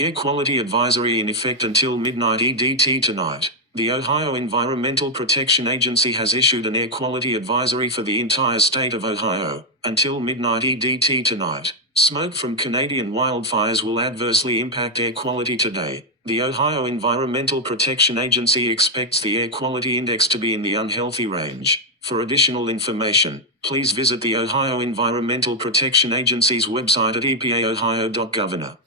Air quality advisory in effect until midnight EDT tonight. The Ohio Environmental Protection Agency has issued an air quality advisory for the entire state of Ohio until midnight EDT tonight. Smoke from Canadian wildfires will adversely impact air quality today. The Ohio Environmental Protection Agency expects the air quality index to be in the unhealthy range. For additional information, please visit the Ohio Environmental Protection Agency's website at epaohio.gov.